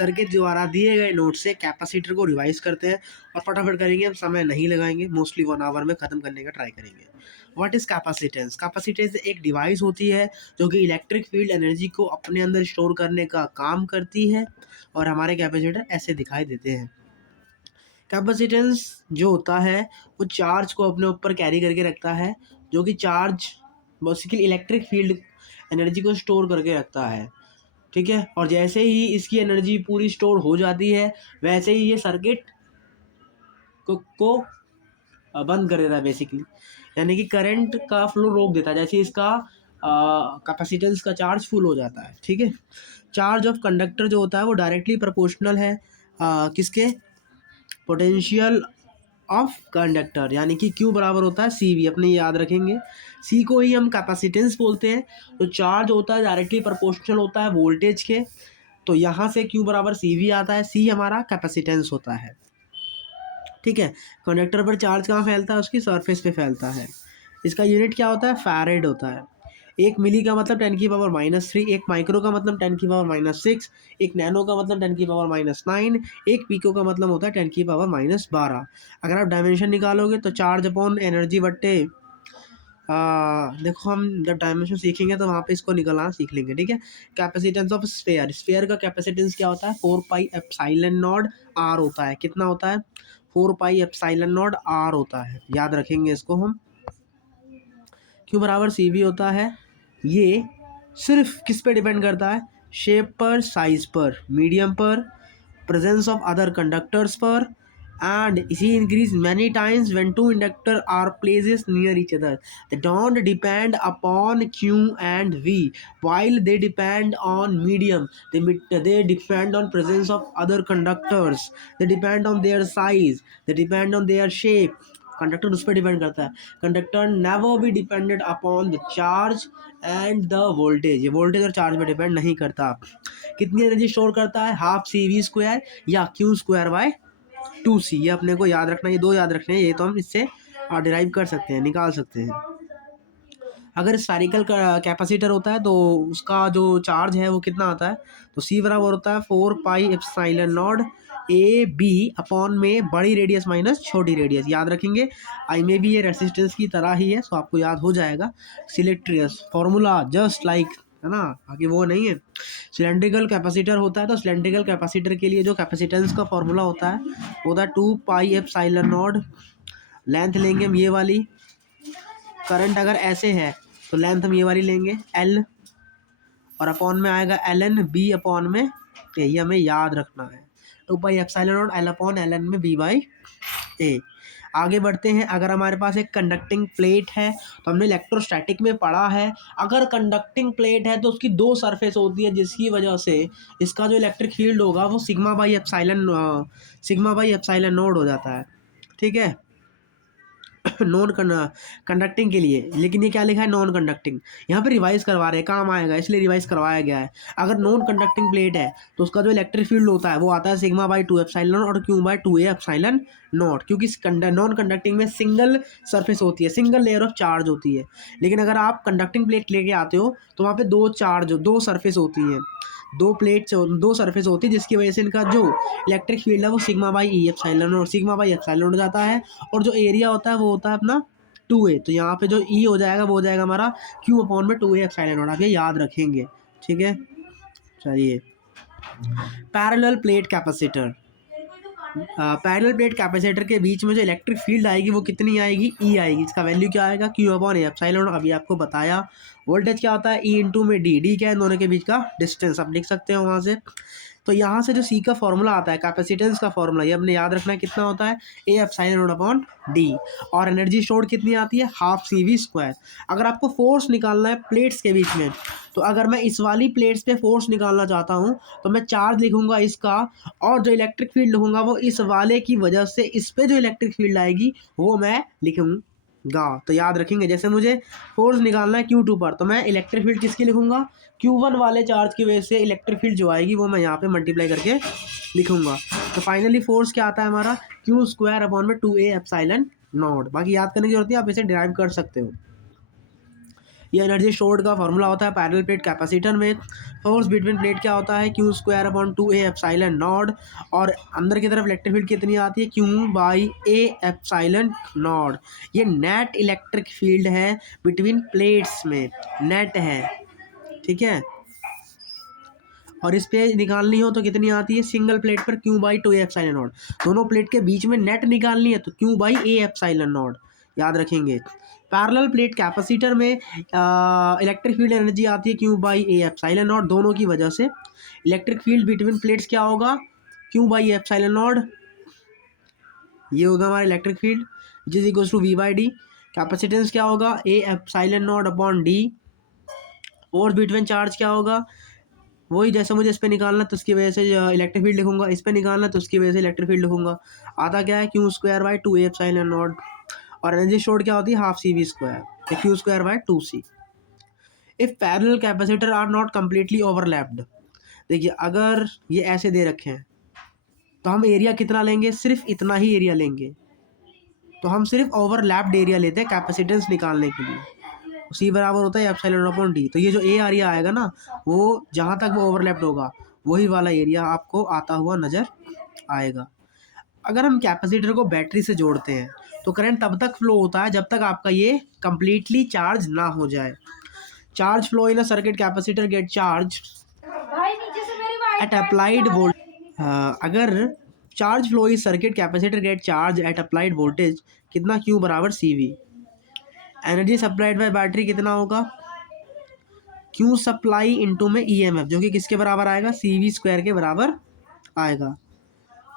Circuit द्वारा दिए गए नोट से कैपेसिटर को रिवाइज करते हैं और फटाफट करेंगे, हम समय नहीं लगाएंगे, मोस्टली 1 आवर में ख़त्म करने का ट्राई करेंगे। What is capacitance? कैपेसिटेंस एक डिवाइस होती है जो कि इलेक्ट्रिक फील्ड एनर्जी को अपने अंदर स्टोर करने का काम करती है और हमारे कैपेसिटर ऐसे दिखाई देते हैं। कैपेसिटेंस जो होता है वो चार्ज को अपने ऊपर कैरी करके रखता है, जो कि charge basically electric field energy को स्टोर करके रखता है। ठीक है, और जैसे ही इसकी एनर्जी पूरी स्टोर हो जाती है वैसे ही ये सर्किट को बंद कर देता है बेसिकली, यानी कि करंट का फ्लो रोक देता है जैसे ही इसका कैपेसिटेंस का चार्ज फुल हो जाता है। ठीक है, चार्ज ऑफ कंडक्टर जो होता है वो डायरेक्टली प्रोपोर्शनल है किसके, पोटेंशियल ऑफ कंडक्टर, यानी कि Q बराबर होता है CV, अपने याद रखेंगे। C को ही हम कैपेसिटेंस बोलते हैं। तो चार्ज होता है डायरेक्टली प्रोपोर्शनल होता है वोल्टेज के, तो यहाँ से Q बराबर CV आता है, C हमारा कैपेसिटेंस होता है। ठीक है, कंडक्टर पर चार्ज कहाँ फैलता है, उसकी सरफेस पे फैलता है। इसका यूनिट क्या होता है, फैरेड होता है। 1 मिली का मतलब 10⁻⁻3, 1 माइक्रो का मतलब 10⁻⁻6, 1 नैनो का मतलब 10⁻⁻9, 1 पिको का मतलब होता है 10⁻12। अगर आप डायमेंशन निकालोगे तो चार्ज अपॉन एनर्जी बट्टे देखो हम जब डायमेंशन सीखेंगे तो वहाँ पे इसको निकालना सीख लेंगे। ठीक है, कैपेसिटेंस ऑफ स्फीयर, स्फीयर का कैपेसिटेंस क्या होता है, 4πε0 r होता है। कितना होता है, 4πε0 r होता है, याद रखेंगे इसको हम। Q बराबर CV होता है। ये सिर्फ किस पे डिपेंड करता है, शेप पर, साइज पर, मीडियम पर, प्रेजेंस ऑफ अदर कंडक्टर्स पर, and he increase many times when two inductor are places near each other. They don't depend upon Q and V, while they depend on medium. They depend on presence of other conductors. They depend on their size. They depend on their shape. Conductor उस पर depend करता है। Conductor never be depended upon the charge and the voltage, ये voltage और charge पर depend नहीं करता। कितनी एनर्जी स्टोर करता है, हाफ CV² या Q²/2C, ये अपने को याद रखना, ये दो याद रखने हैं, ये तो हम इससे डिराइव कर सकते हैं, निकाल सकते हैं। अगर स्फेरिकल कैपेसिटर होता है तो उसका जो चार्ज है वो कितना आता है, तो C बराबर होता है 4πε0 AB अपॉन में बड़ी रेडियस माइनस छोटी रेडियस, याद रखेंगे। आई में भी ये रेसिस्टेंस की तरह ही है, सो आपको याद हो जाएगा। सिलेक्ट्रियस फॉर्मूला जस्ट लाइक, है ना, आगे वो नहीं है। सिलेंड्रिकल कैपेसिटर होता है तो सिलेंड्रिकल कैपेसिटर के लिए जो कैपेसिटेंस का फॉर्मूला होता है वो होता है 2πε0, लेंथ लेंगे हम ये वाली, करंट अगर ऐसे है तो लेंथ हम ये वाली लेंगे L, और अपॉन में आएगा ln B अपॉन में, यही हमें याद रखना है, 2πε0 L अपॉन ln में B/A। आगे बढ़ते हैं, अगर हमारे पास एक कंडक्टिंग प्लेट है तो हमने इलेक्ट्रोस्टैटिक में पढ़ा है, अगर कंडक्टिंग प्लेट है तो उसकी दो सरफेस होती है जिसकी वजह से इसका जो इलेक्ट्रिक फील्ड होगा वो सिग्मा/ε0 हो जाता है। ठीक है, नॉन कंडक्टिंग के लिए, लेकिन ये क्या लिखा है, नॉन कंडक्टिंग, यहाँ पे रिवाइज करवा रहे हैं, काम आएगा इसलिए रिवाइज करवाया गया है। अगर नॉन कंडक्टिंग प्लेट है तो उसका जो इलेक्ट्रिक फील्ड होता है वो आता है σ/2ε और Q/2A ε0, क्योंकि नॉन कंडक्टिंग में सिंगल सरफेस होती है, सिंगल लेयर ऑफ चार्ज होती है। लेकिन अगर आप कंडक्टिंग प्लेट लेके आते हो तो वहाँ पे दो सरफेस होती हैं, दो सरफेस होती है, जिसकी वजह से इनका जो इलेक्ट्रिक फील्ड है वो σ/E और σ/ε हो जाता है, और जो एरिया होता है वो होता है अपना 2A। तो यहाँ पे जो E हो जाएगा वो हो जाएगा हमारा Q अपॉन में 2A ε0, आप ये याद रखेंगे। ठीक है, चलिए parallel plate capacitor, parallel plate capacitor के बीच में जो इलेक्ट्रिक फील्ड आएगी वो कितनी आएगी, E आएगी। इसका वैल्यू क्या आएगा, Q/A, अभी आपको बताया। वोल्टेज क्या होता है, E इंटू में D क्या है, दोनों के बीच का डिस्टेंस, आप लिख सकते हो वहाँ से। तो यहाँ से जो C का फॉर्मूला आता है, कैपेसिटेंस का फॉर्मूला, ये हमने याद रखना है, कितना होता है, A/ε0/D, और एनर्जी स्टोर्ड कितनी आती है, हाफ CV²। अगर आपको फोर्स निकालना है प्लेट्स के बीच में, तो अगर मैं इस वाली प्लेट्स पे फोर्स निकालना चाहता हूँ तो मैं चार्ज लिखूंगा इसका, और जो इलेक्ट्रिक फील्ड लिखूंगा वो इस वाले की वजह से इस पे जो इलेक्ट्रिक फील्ड आएगी वो मैं लिखूंगा। तो याद रखेंगे, जैसे मुझे फोर्स निकालना है Q2 पर, तो मैं इलेक्ट्रिक फील्ड किसकी लिखूंगा, Q1 वाले चार्ज की वजह से इलेक्ट्रिक फील्ड जो आएगी वो मैं यहाँ पे मल्टीप्लाई करके लिखूंगा। तो फाइनली फोर्स क्या आता है हमारा, Q² में 2A ε0। बाकी याद करने की जरूरत है, आप इसे डिराइव कर सकते हो। ये एनर्जी स्टोर्ड का फॉर्मूला होता है पैरेलल प्लेट कैपेसिटर में। फोर्स बिटवीन प्लेट क्या होता है, Q square upon 2a epsilon naught, और अंदर की तरफ इलेक्ट्रिक फील्ड कितनी आती है, Q by A epsilon not. ये नेट इलेक्ट्रिक फील्ड है बिटवीन प्लेट्स में, नेट है, ठीक है। और इस पे निकालनी हो तो कितनी आती है, सिंगल प्लेट पर Q by 2a epsilon not. दोनों प्लेट के बीच में नेट निकालनी है तो Q by A epsilon not, याद रखेंगे। पैरेलल प्लेट कैपेसिटर में इलेक्ट्रिक फील्ड एनर्जी आती है Q by A epsilon not, दोनों की वजह से। इलेक्ट्रिक फील्ड बिटवीन प्लेट्स क्या होगा, क्यू बाई एप्सिलॉन नॉट, ये होगा हमारा electric field, which is equals to V by D. Capacitance क्या होगा, A epsilon naught upon D. Force between charge क्या होगा, वही जैसे मुझे इस पे निकालना तो उसकी वजह से इलेक्ट्रिक फील्ड लिखूंगा, इस पे निकालना तो उसकी वजह से इलेक्ट्रिक फील्ड लिखूंगा। आता क्या है, Q square by 2a epsilon naught. और एनर्जी स्टोर्ड क्या होती है, half C V square, Q square by 2c। If parallel capacitor are not completely overlapped, देखिए अगर ये ऐसे दे रखे हैं तो हम एरिया कितना लेंगे, सिर्फ इतना ही एरिया लेंगे। तो हम सिर्फ ओवरलैप्ड एरिया लेते हैं कैपेसिटेंस निकालने के लिए। सी बराबर होता है एप्सिलॉन अपॉन डी। तो ये जो ए एरिया आएगा ना, वो जहाँ तक वो ओवरलैप्ड होगा वही वाला एरिया आपको आता हुआ नज़र आएगा। अगर हम कैपेसिटर को बैटरी से जोड़ते हैं तो करंट तब तक फ्लो होता है जब तक आपका ये कंप्लीटली चार्ज ना हो जाए। Charge flow in a circuit capacitor get charge at applied volt, अगर charge flow is circuit capacitor get charge at applied voltage कितना, क्यू बराबर C V. Energy supplied by battery कितना होगा, क्यू सप्लाई इनटू में EMF, जो कि किसके बराबर आएगा, सी वी स्क्वायर के बराबर आएगा।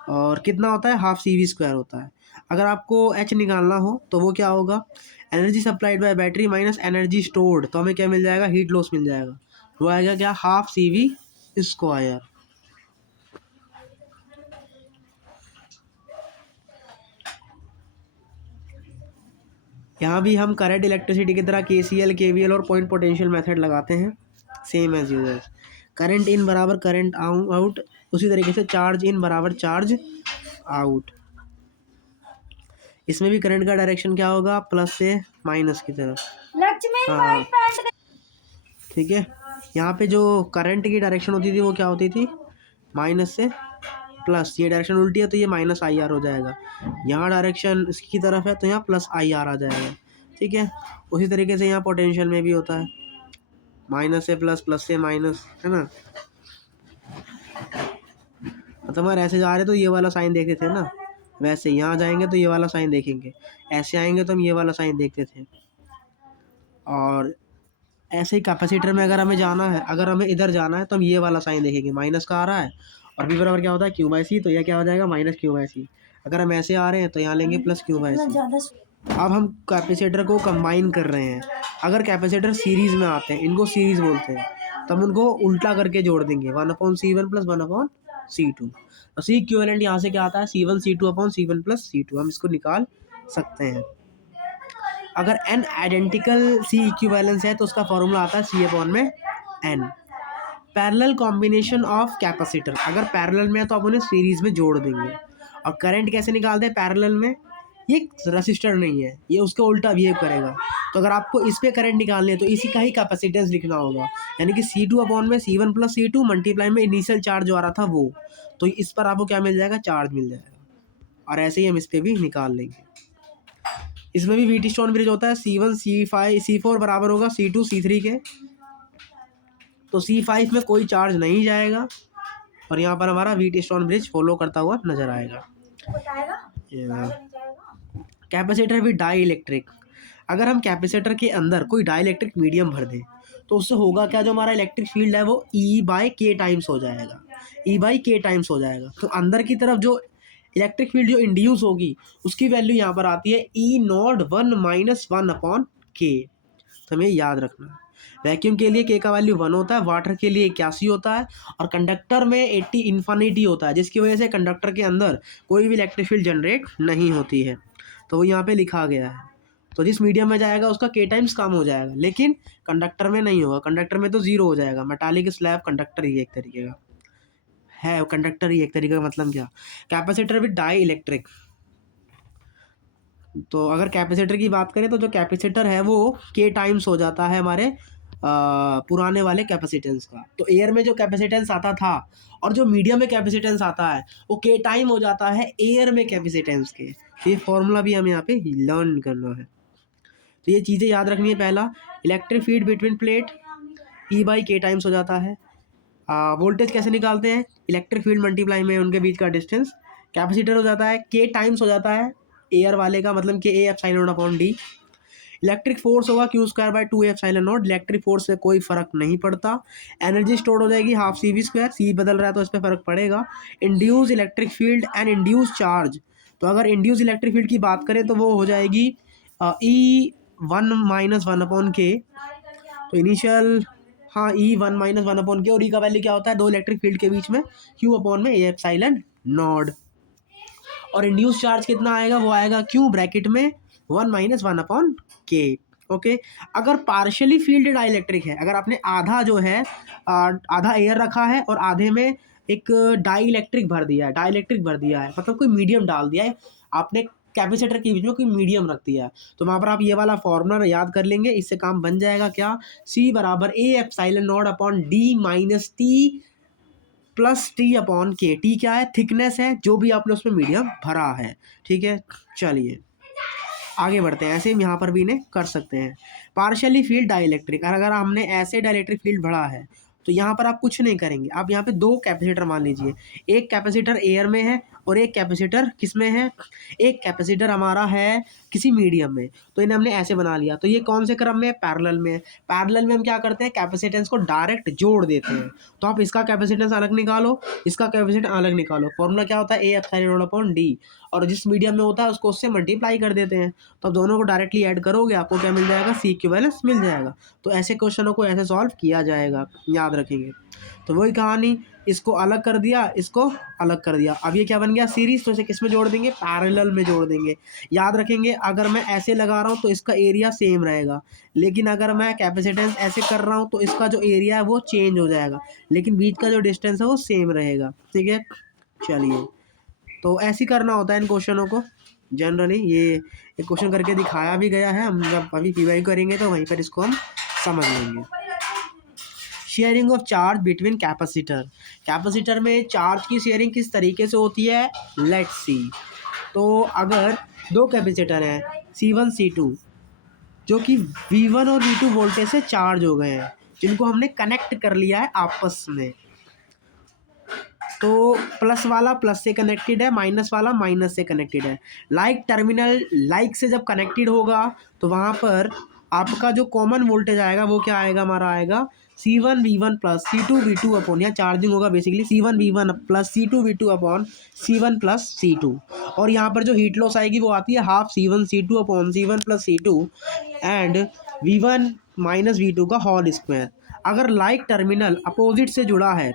और कितना होता है, हाफ सी वी स्क्वायर होता है। अगर आपको एच निकालना हो तो वो क्या होगा, energy supplied by battery minus energy stored, तो हमें क्या मिल जाएगा, हीट लॉस मिल जाएगा। वो आएगा क्या, हाफ सी वी स्क्वायर। यहाँ भी हम करंट इलेक्ट्रिसिटी की तरह KCL KVL और पॉइंट पोटेंशियल मेथड लगाते हैं, same as users. Current in बराबर करंट आउट, उसी तरीके से चार्ज इन बराबर चार्ज आउट। इसमें भी करंट का डायरेक्शन क्या होगा, प्लस से माइनस की तरफ। हाँ ठीक है। यहाँ पे जो करंट की डायरेक्शन होती थी वो क्या होती थी, माइनस से प्लस। ये डायरेक्शन उल्टी है तो ये माइनस IR हो जाएगा। यहाँ डायरेक्शन इसकी तरफ है तो यहाँ प्लस IR आ जाएगा, ठीक है। उसी तरीके से यहाँ पोटेंशियल में भी होता है, माइनस से प्लस, प्लस से माइनस, है ना। मतलब अगर ऐसे जा रहे तो ये वाला साइन देखते थे ना, वैसे यहाँ जाएंगे तो ये वाला साइन देखेंगे, ऐसे आएंगे तो हम ये वाला साइन देखते थे। और ऐसे ही कैपेसिटर में अगर हमें जाना है, अगर हमें इधर जाना है तो हम ये वाला साइन देखेंगे, माइनस का आ रहा है, और बी बराबर क्या होता है, क्यू बाई सी, तो यह क्या हो जाएगा, माइनस क्यू बाई सी। अगर हम ऐसे आ रहे हैं तो यहाँ लेंगे प्लस क्यू बाई सी। अब हम कैपेसिटर को कंबाइन कर रहे हैं। अगर कैपेसिटर सीरीज में आते हैं, इनको सीरीज बोलते हैं, तो हम उनको उल्टा करके जोड़ देंगे, 1/C1 प्लस 1/C2। तो सी इक्विवेलेंट यहाँ से क्या आता है, C1 प्लस C2, हम इसको निकाल सकते हैं। अगर n आइडेंटिकल C इक्विवेलेंस है तो उसका फॉर्मूला आता है C/n। Parallel combination of capacitor, अगर पैरेलल में है तो आप उन्हें सीरीज में जोड़ देंगे। और करंट कैसे निकालते हैं पैरेलल में, ये रसिस्टर नहीं है, ये उसका उल्टा बिहेव करेगा। तो अगर आपको इस पे करंट निकालनी है तो इसी का ही कैपेसिटेंस लिखना होगा, यानी कि C2/C1 प्लस C2 मल्टीप्लाई में इनिशियल चार्ज जो आ रहा था वो, तो इस पर आपको क्या मिल जाएगा, चार्ज मिल जाएगा। और ऐसे ही हम इस पर भी निकाल लेंगे। इसमें भी वीट स्टोन ब्रिज होता है, C1 C5 C4 बराबर होगा C2 C3 के। तो C5 में कोई चार्ज नहीं जाएगा और यहाँ पर हमारा वीट स्टोन ब्रिज फॉलो करता हुआ नजर आएगा। कैपेसिटर विद डाई इलेक्ट्रिक, अगर हम कैपेसिटर के अंदर कोई डाई इलेक्ट्रिक मीडियम भर दें तो उससे होगा क्या, जो हमारा इलेक्ट्रिक फील्ड है वो E/K टाइम्स हो जाएगा, E/K टाइम्स हो जाएगा। तो अंदर की तरफ जो इलेक्ट्रिक फील्ड जो इंड्यूस होगी उसकी वैल्यू यहाँ पर आती है E01 माइनस 1/K। तो हमें याद रखना है, वैक्यूम के लिए K का वैल्यू 1 होता है, वाटर के लिए 81 होता है, और कंडक्टर में 80 इन्फिनिटी होता है, जिसकी वजह से कंडक्टर के अंदर कोई भी इलेक्ट्रिक फील्ड जनरेट नहीं होती है। तो वो यहाँ पे लिखा गया है। तो जिस मीडियम में जाएगा उसका K टाइम्स कम हो जाएगा, लेकिन कंडक्टर में नहीं होगा, कंडक्टर में तो 0 हो जाएगा। मेटालिक स्लैब कंडक्टर ही एक तरीके का है, कंडक्टर ही एक तरीके का, मतलब क्या, कैपेसिटर विद डाई इलेक्ट्रिक। तो अगर कैपेसिटर की बात करें तो जो कैपेसिटर है वो के टाइम्स हो जाता है हमारे पुराने वाले कैपेसिटेंस का। तो एयर में जो कैपेसिटेंस आता था और जो मीडियम में कैपेसिटेंस आता है वो के टाइम हो जाता है एयर में कैपेसिटेंस के। ये फॉर्मूला भी हमें यहाँ पे लर्न करना है। तो ये चीज़ें याद रखनी है। पहला, electric field between plate E by के टाइम्स हो जाता है। वोल्टेज कैसे निकालते हैं, इलेक्ट्रिक फील्ड मल्टीप्लाई में उनके बीच का डिस्टेंस। कैपेसिटर हो जाता है के टाइम्स हो जाता है एयर वाले का, मतलब K A epsilon naught upon D. Electric force होगा Q square by 2 epsilon naught. Electric force से कोई फर्क नहीं पड़ता। एनर्जी स्टोर हो जाएगी half C V square, C बदल रहा है तो इस पर फर्क पड़ेगा। Induce electric field and induce charge. तो अगर इंड्यूस इलेक्ट्रिक फील्ड की बात करें तो वो हो जाएगी E one minus one upon के। तो इनिशियल, हाँ, E one minus one upon के, और ई का वैल्यू क्या होता है, दो इलेक्ट्रिक फील्ड के बीच में क्यू अपॉन में ए एप्सिलॉन नॉट। और इंड्यूस चार्ज कितना आएगा, वो आएगा क्यू ब्रैकेट में वन माइनस वन अपॉन के। ओके। अगर पार्शियली फील्ड डाइलेक्ट्रिक है, अगर आपने आधा जो है आधा एयर रखा है और आधे में एक डाइलेक्ट्रिक भर दिया है, डाइलेक्ट्रिक भर दिया है, मतलब कोई मीडियम डाल दिया है आपने, कैपेसिटर के बीच में कोई मीडियम रख दिया है, तो वहाँ पर आप ये वाला फॉर्मूला याद कर लेंगे। इससे काम बन जाएगा क्या, सी बराबर ए epsilon naught upon D minus T plus T upon के। टी क्या है, थिकनेस है जो भी आपने उसमें मीडियम भरा है। ठीक है, चलिए आगे बढ़ते हैं। ऐसे हम यहाँ पर भी इन्हें कर सकते हैं। पार्शियली फील्ड डाइलेक्ट्रिक, अगर हमने ऐसे डाइलेक्ट्रिक फील्ड भरा है तो यहाँ पर आप कुछ नहीं करेंगे। आप यहाँ पे दो कैपेसिटर मान लीजिए, एक कैपेसिटर एयर में है और एक कैपेसिटर किस में है, एक कैपेसिटर हमारा है किसी मीडियम में। तो इन्हें हमने ऐसे बना लिया। तो ये कौन से क्रम में, पैरेलल में। पैरेलल में हम क्या करते हैं, कैपेसिटेंस को डायरेक्ट जोड़ देते हैं। तो आप इसका कैपेसिटेंस अलग निकालो, इसका कैपेसिटेंस अलग निकालो। फॉर्मूला क्या होता है, ए एप्सिलॉन नॉट अपॉन डी, और जिस मीडियम में होता है उसको उससे मल्टीप्लाई कर देते हैं। तो अब दोनों को डायरेक्टली ऐड करोगे, आपको क्या मिल जाएगा, सी इक्विवेलेंस मिल जाएगा। तो ऐसे क्वेश्चनों को ऐसे सॉल्व किया जाएगा, याद रखेंगे। तो वही कहानी, इसको अलग कर दिया, इसको अलग कर दिया। अब ये क्या बन गया, सीरीज। तो इसे किस में जोड़ देंगे, पैरेलल में जोड़ देंगे। याद रखेंगे, अगर मैं ऐसे लगा रहा हूँ तो इसका एरिया सेम रहेगा, लेकिन अगर मैं कैपेसिटेंस ऐसे कर रहा हूँ तो इसका जो एरिया है वो चेंज हो जाएगा, लेकिन बीच का जो डिस्टेंस है वो सेम रहेगा। ठीक है, चलिए। तो ऐसे करना होता है इन क्वेश्चनों को जनरली। ये एक क्वेश्चन करके दिखाया भी गया है, हम जब अभी पीवाई करेंगे तो वहीं पर इसको हम समझ लेंगे। Sharing of charge between capacitor. Capacitor में चार्ज की शेयरिंग किस तरीके से होती है, लेट्स सी। तो अगर दो कैपेसिटर हैं C1 C2 जो कि V1 और V2 वोल्टेज से चार्ज हो गए हैं, जिनको हमने कनेक्ट कर लिया है आपस में, तो प्लस वाला प्लस से कनेक्टेड है, माइनस वाला माइनस से कनेक्टेड है। लाइक टर्मिनल लाइक से जब कनेक्टेड होगा तो वहाँ पर आपका जो कॉमन वोल्टेज आएगा वो क्या आएगा, हमारा आएगा C1V1 प्लस C2V2 अपॉन, यहाँ चार्जिंग होगा basically, C1V1 plus C2V2 upon C1 plus C2। और यहाँ पर जो हीट लॉस आएगी वो आती है half C1 C2 upon C1 plus C2 and V1 minus V2 का होल स्क्वायर। अगर लाइक टर्मिनल अपोजिट से जुड़ा है,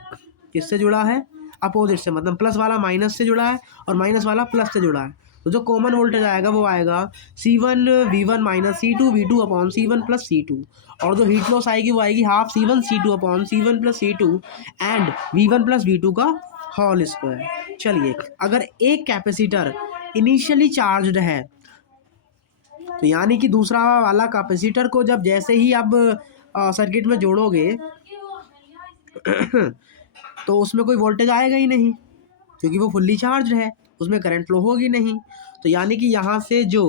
किससे जुड़ा है, अपोजिट से, मतलब प्लस वाला माइनस से जुड़ा है और माइनस वाला प्लस से जुड़ा है, तो जो कॉमन वोल्टेज आएगा वो आएगा C1V1 minus C2V2 upon C1 plus C2। और जो हीट लॉस आएगी वो आएगी half C1 C2 upon C1 plus C2 and V1 plus V2 का होल स्क्वायर। चलिए, अगर एक कैपेसिटर इनिशियली चार्ज्ड है, तो यानी कि दूसरा वाला कैपेसिटर को जब जैसे ही आप सर्किट में जोड़ोगे तो उसमें कोई वोल्टेज आएगा ही नहीं, क्योंकि वो फुल्ली चार्ज है, उसमें करंट फ्लो होगी नहीं। तो यानी कि यहाँ से जो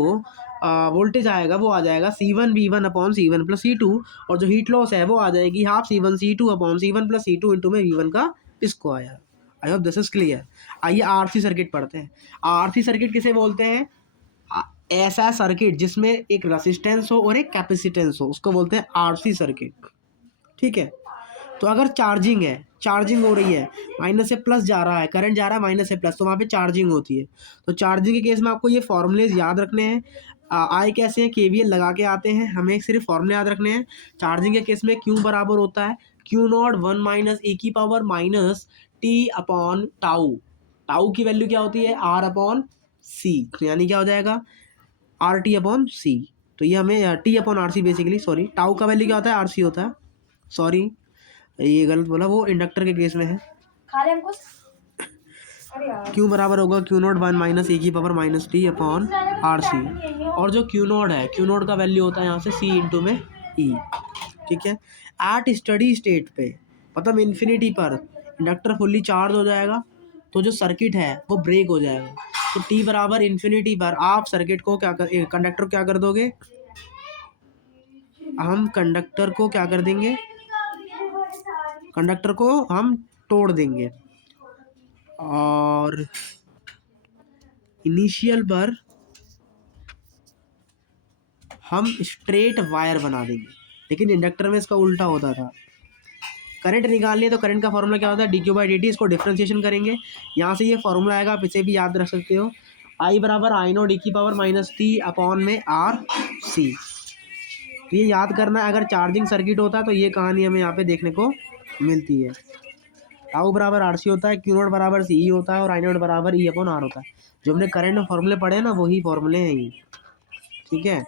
वोल्टेज आएगा वो आ जाएगा C1V1 upon C1 plus C2, और जो हीट लॉस है वो आ जाएगी half C1 C2 upon C1 plus C2 into में V1 का square. I hope this is clear. आइए RC सर्किट पढ़ते हैं। RC सर्किट किसे बोलते हैं, ऐसा सर्किट जिसमें एक रेसिस्टेंस हो और एक कैपेसिटेंस हो, उसको बोलते हैं RC सर्किट। ठीक है, तो अगर चार्जिंग है, चार्जिंग हो रही है, माइनस से प्लस जा रहा है, करंट जा रहा है माइनस से प्लस, तो वहाँ पे चार्जिंग होती है। तो चार्जिंग के केस में आपको ये फॉर्मूलेज याद रखने हैं। आई कैसे हैं, KVL लगा के आते हैं, हमें सिर्फ फॉर्मूले याद रखने हैं। चार्जिंग के केस में Q बराबर होता है Q0 1 माइनस e की power minus T upon tau. Tau की वैल्यू क्या होती है, R अपॉन C, यानी क्या हो जाएगा RT अपॉन C। तो ये हमें T upon RC basically, sorry, tau का वैल्यू क्या होता है, RC होता है, सॉरी ये गलत बोला, वो इंडक्टर के केस में है। खा ले हमको। क्यू बराबर होगा Q naught one minus A की power minus T upon R C. और जो क्यू नॉट है, क्यू नॉट का वैल्यू होता है यहाँ से सी इंटू में ई। ठीक है, एट स्टडी स्टेट पे मतलब इन्फिनिटी पर इंडक्टर फुल्ली चार्ज हो जाएगा, तो जो सर्किट है वो ब्रेक हो जाएगा। तो टी बराबर इन्फिनिटी पर आप सर्किट को क्या कर, कंडक्टर को क्या कर दोगे, हम कंडक्टर को क्या कर देंगे, कंडक्टर को हम तोड़ देंगे और इनिशियल पर हम स्ट्रेट वायर बना देंगे। लेकिन इंडक्टर में इसका उल्टा होता था। करंट निकालनी है तो करंट का फॉर्मूला क्या होता है, D Q by D T. इसको डिफ्रेंशिएशन करेंगे, यहाँ से ये फॉर्मूला आएगा, आप इसे भी याद रख सकते हो, आई बराबर आई नो डी की पावर माइनस टी अपॉन में आर सी। ये याद करना है, अगर चार्जिंग सर्किट होता है तो ये कहानी हमें यहाँ पे देखने को मिलती है। टाउ बराबर आर सी होता है, क्यू नोट बराबर सी ई होता है और आई नोट बराबर ई अपॉन आर होता है। जो हमने करंट में फॉर्मूले पढ़े हैं ना, वही फॉर्मूले हैं ये। ठीक है,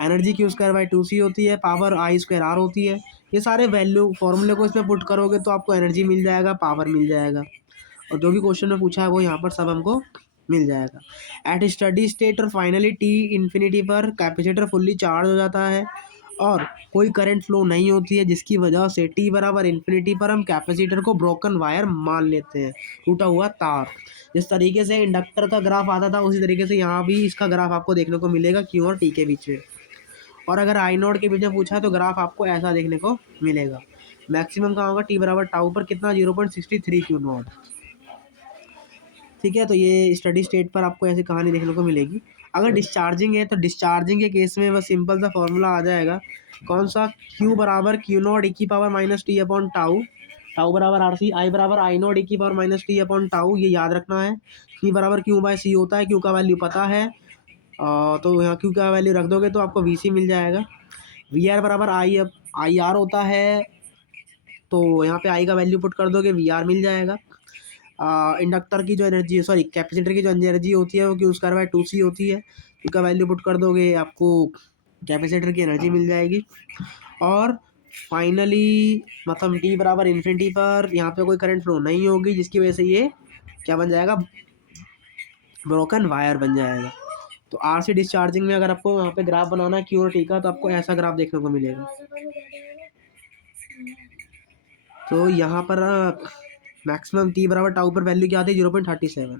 energy Q square by two C होती है, पावर आई स्क्वायर आर होती है। ये सारे वैल्यू फॉर्मूले को इसमें पुट करोगे तो आपको एनर्जी मिल जाएगा, पावर मिल जाएगा, और जो भी क्वेश्चन में पूछा है वो यहाँ पर सब हमको मिल जाएगा। एट स्टडी स्टेट और फाइनली टी इन्फिनिटी पर कैपेसिटर फुल्ली चार्ज हो जाता है और कोई करंट फ्लो नहीं होती है, जिसकी वजह से टी बराबर इन्फिनिटी पर हम कैपेसिटर को ब्रोकन वायर मान लेते हैं, टूटा हुआ तार। जिस तरीके से इंडक्टर का ग्राफ आता था उसी तरीके से यहाँ भी इसका ग्राफ आपको देखने को मिलेगा क्यू और टी के बीच में। और अगर आई नोड के बीच में पूछा है तो ग्राफ आपको ऐसा देखने को मिलेगा। मैक्सिमम कहाँ होगा, टी बराबर टाउ पर कितना, 0.63 क्यू नॉट। ठीक है, तो ये स्टडी स्टेट पर आपको ऐसी कहानी देखने को मिलेगी। अगर डिस्चार्जिंग है तो डिस्चार्जिंग के केस में बस सिंपल सा फॉर्मूला आ जाएगा, कौन सा, क्यू बराबर क्यू नॉट ई की power minus T upon tau, tau बराबर आर सी, आई बराबर आई नॉट ई की power minus T upon tau, ये याद रखना है। क्यू बराबर क्यू बाय सी होता है, क्यू का वैल्यू पता है, तो यहाँ क्यू का वैल्यू रख दोगे तो आपको वी सी मिल जाएगा। वी आर बराबर आई आर होता है, तो यहाँ पे आई का वैल्यू पुट कर दोगे, वी आर मिल जाएगा। इंडक्टर की जो एनर्जी, सॉरी कैपेसिटर की जो एनर्जी होती है वो Q square by two C होती है, क्यू का वैल्यू पुट कर दोगे आपको कैपेसिटर की एनर्जी मिल जाएगी। और फाइनली मतलब टी बराबर इन्फिनिटी पर यहाँ पे कोई करंट फ्लो नहीं होगी, जिसकी वजह से ये क्या बन जाएगा, ब्रोकन वायर बन जाएगा। तो आर सी डिस्चार्जिंग में अगर आपको यहाँ पे ग्राफ बनाना है क्यू और टी का, तो आपको ऐसा ग्राफ देखने को मिलेगा। तो यहाँ पर मैक्सिमम टी बराबर टाउ पर वैल्यू क्या आती है, 0.37,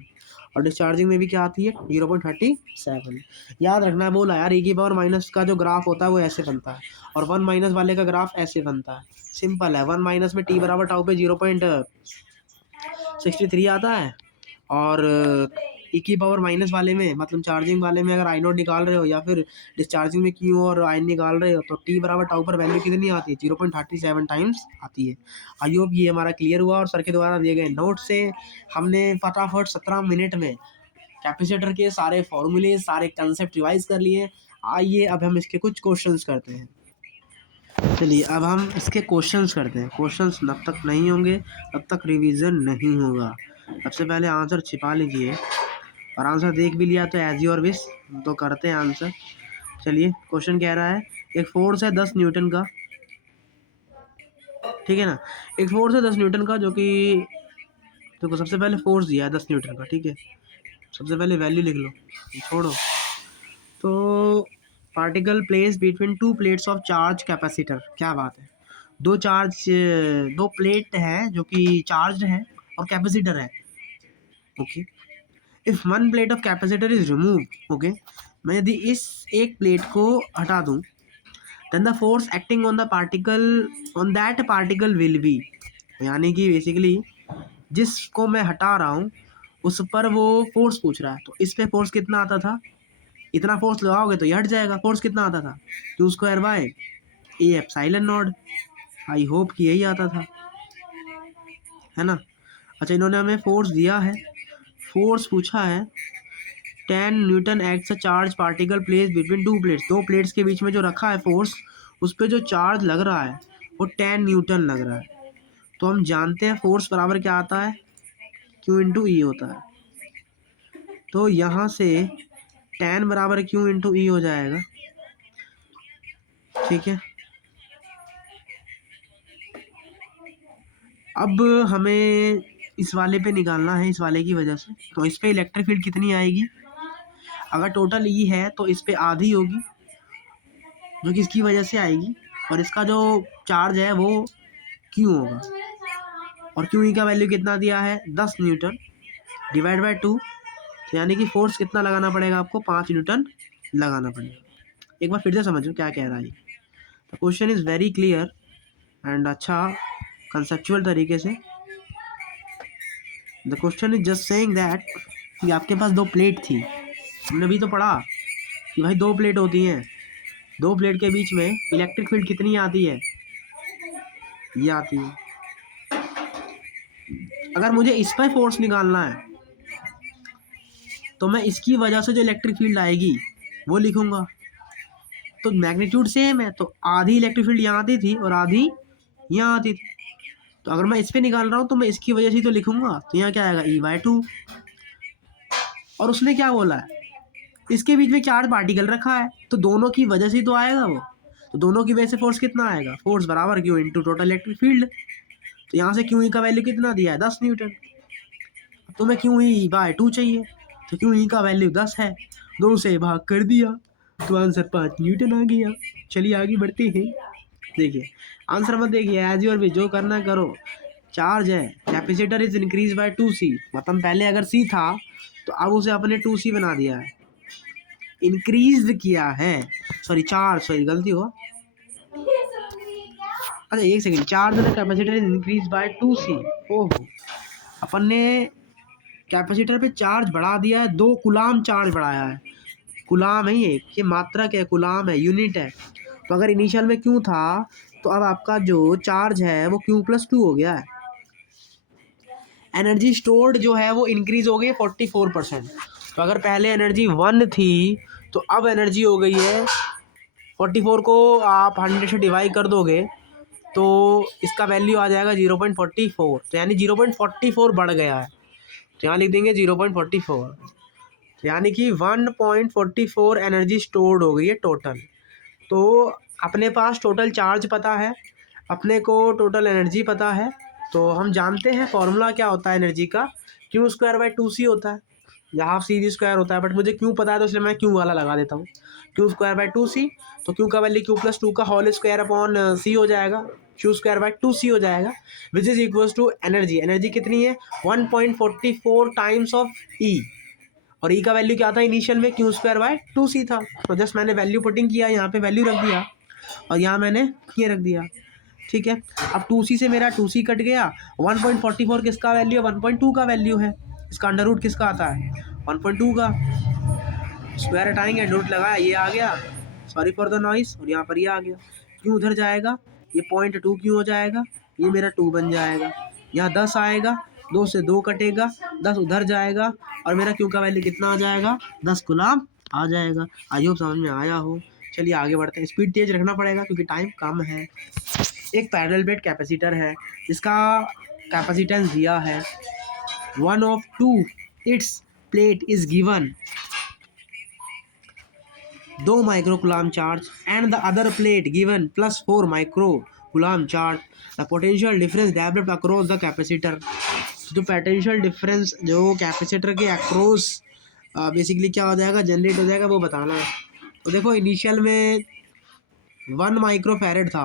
और डिस्चार्जिंग में भी क्या आती है, 0.37। याद रखना, बोला यार ई की पावर माइनस का जो ग्राफ होता है वो ऐसे बनता है और वन माइनस वाले का ग्राफ ऐसे बनता है। सिंपल है, वन माइनस में टी बराबर टाउ पे 0.63 आता है, और ई की पावर माइनस वाले में मतलब चार्जिंग वाले में अगर आई नोट निकाल रहे हो या फिर डिस्चार्जिंग में क्यू और आई निकाल रहे हो तो टी बराबर टाउ पर वैल्यू कितनी आती है, 0.37 टाइम्स आती है। आई होप ये हमारा क्लियर हुआ, और सर के द्वारा दिए गए नोट से हमने फटाफट 17 मिनट में कैपेसिटर के सारे फॉर्मूले, सारे कंसेप्ट रिवाइज कर लिए। आइए अब हम इसके कुछ क्वेश्चंस करते हैं। चलिए अब हम इसके क्वेश्चंस करते हैं। क्वेश्चंस जब तक नहीं होंगे तब तक रिवीजन नहीं होगा। सबसे पहले आंसर छिपा लीजिए, और आंसर देख भी लिया तो एज योर विश, तो करते हैं आंसर। चलिए क्वेश्चन कह रहा है, एक फोर्स है 10 न्यूटन का, ठीक है ना, एक फोर्स है 10 न्यूटन का, जो कि देखो सबसे पहले फोर्स दिया है 10 न्यूटन का, ठीक है, सबसे पहले वैल्यू लिख लो, छोड़ो। तो particle place between two plates of charge capacitor, क्या बात है, दो प्लेट है जो कि चार्ज है और कैपेसिटर है, okay. If one plate of capacitor is remove, okay, मैं यदि इस एक प्लेट को हटा दूं, then the force acting on the particle on that particle will be, यानी कि बेसिकली जिसको मैं हटा रहा हूँ उस पर वो फोर्स पूछ रहा है, तो इस पे फोर्स कितना आता था, इतना फोर्स लगाओगे तो ये हट जाएगा। फोर्स कितना आता था, Q square bye A epsilon not. I hope कि यही आता था, है ना। अच्छा, इन्होंने हमें फोर्स दिया है, फोर्स पूछा है 10 Newton acts a charge particle place between two plates, दो प्लेट्स के बीच में जो रखा है फोर्स, उस पर जो चार्ज लग रहा है वो 10 न्यूटन लग रहा है। तो हम जानते हैं फोर्स बराबर क्या आता है, क्यू इंटू ई होता है। तो यहाँ से 10 बराबर क्यू इंटू ई हो जाएगा, ठीक है। अब हमें इस वाले पे निकालना है, इस वाले की वजह से। तो इस पे इलेक्ट्रिक फील्ड कितनी आएगी, अगर टोटल ई है तो इस पे आधी होगी जो कि इसकी वजह से आएगी, और इसका जो चार्ज है वो क्यू होगा, और क्यू ई का वैल्यू कितना दिया है 10 न्यूटन डिवाइड बाय 2, तो यानी कि फोर्स कितना लगाना पड़ेगा आपको 5 न्यूटन लगाना पड़ेगा। एक बार फिर से समझो क्या कह रहा है। The question is very clear and अच्छा कंसेप्चुअल तरीके से। The question is just saying that कि आपके पास दो प्लेट थी, हमने अभी तो पढ़ा कि भाई दो प्लेट होती हैं, दो प्लेट के बीच में इलेक्ट्रिक फील्ड कितनी आती है, ये आती है। अगर मुझे इस पर फोर्स निकालना है तो मैं इसकी वजह से जो इलेक्ट्रिक फील्ड आएगी वो लिखूंगा। तो मैग्नीट्यूड सेम है, तो आधी इलेक्ट्रिक फील्ड यहाँ आती थी और आधी यहाँ आती थी। तो अगर मैं इस पे निकाल रहा हूँ तो मैं इसकी वजह से तो लिखूंगा, तो यहाँ क्या आएगा E/2। और उसने क्या बोला है, इसके बीच में चार्ज पार्टिकल रखा है, तो दोनों की वजह से तो आएगा वो। तो दोनों की वजह से फोर्स कितना आएगा, फोर्स बराबर Q into total electric field. तो यहाँ से क्यू ई का वैल्यू कितना दिया है 10 न्यूटन। तो मैं क्यू ई बाय 2 चाहिए, तो क्यू ई का वैल्यू 10 है, 2 से भाग कर दिया तो आंसर 5 न्यूटन आ गया। चलिए आगे बढ़ते हैं। देखिए आंसर मत देखिए, एज योर भी, जो करना करो। चार्ज है, capacitor is increase by 2c, मतलब पहले अगर c था तो अब उसे अपने 2c बना दिया है, इंक्रीज किया है। सॉरी चार्ज, सॉरी गलती हुआ। अच्छा एक सेकंड, चार्ज है capacitor is increase by 2c। ओहो, अपन ने कैपेसिटर पे चार्ज बढ़ा दिया है, 2 कूलाम चार्ज बढ़ाया है। कूलाम है ये मात्रक है, कूलाम है, यूनिट है। तो अगर इनिशियल में क्यू था तो अब आपका जो चार्ज है वो Q+2 हो गया है। एनर्जी स्टोर्ड जो है वो इंक्रीज हो गई है 44%। तो अगर पहले एनर्जी 1 थी तो अब एनर्जी हो गई है 44 को आप 100 से डिवाइड कर दोगे तो इसका वैल्यू आ जाएगा 0.44, तो यानी 0.44 बढ़ गया है। तो यहाँ लिख देंगे 0.44, तो यानी कि 1.44 एनर्जी स्टोर्ड हो गई है टोटल। तो अपने पास टोटल चार्ज पता है, अपने को टोटल एनर्जी पता है, तो हम जानते हैं फॉर्मूला क्या होता है एनर्जी का, Q²/2c होता है या हाफ CV² होता है, बट मुझे क्यों पता है तो इसलिए मैं क्यू वाला लगा देता हूँ, Q²/2c। तो क्यू का वैल्यू Q+2 का होल स्क्वायर अपॉन c हो जाएगा, Q²/2c हो जाएगा, which is equals to energy. Energy कितनी है 1.44 टाइम्स ऑफ E, और ई का वैल्यू क्या था इनिशियल में Q²/2c था। तो जस्ट मैंने वैल्यू पुटिंग किया, यहाँ पे वैल्यू रख दिया और यहाँ मैंने ये रख दिया, ठीक है। अब 2c से मेरा 2c कट गया, 1.44 किसका वैल्यू है 1.2 का वैल्यू है, इसका अंडर रूट किसका आता है 1.2 का, स्क्वायर हटाएंगे रूट लगाया, ये आ गया, सॉरी फॉर द नॉइस, और यहाँ पर ये आ गया। क्यों उधर जाएगा, ये 0.2 क्यों हो जाएगा, ये मेरा 2 बन जाएगा, यहाँ 10 आएगा, 2 से 2 कटेगा, 10 उधर जाएगा और मेरा क्यू का वैल्यू कितना आ जाएगा 10 कूलम आ जाएगा। आई होप समझ में आया हो। चलिए आगे बढ़ते हैं, स्पीड तेज रखना पड़ेगा क्योंकि टाइम कम है। एक पैरेलल प्लेट कैपेसिटर है जिसका कैपेसिटेंस दिया है 1 of 2 its plate is given 2 microcoulomb charge and the other plate given plus 4 microcoulomb charge. The potential difference developed across the capacitor. जो पोटेंशियल डिफरेंस जो कैपेसिटर के अक्रॉस बेसिकली क्या हो जाएगा जनरेट हो जाएगा वो बताना है। तो देखो इनिशियल में 1 माइक्रोफैरेड था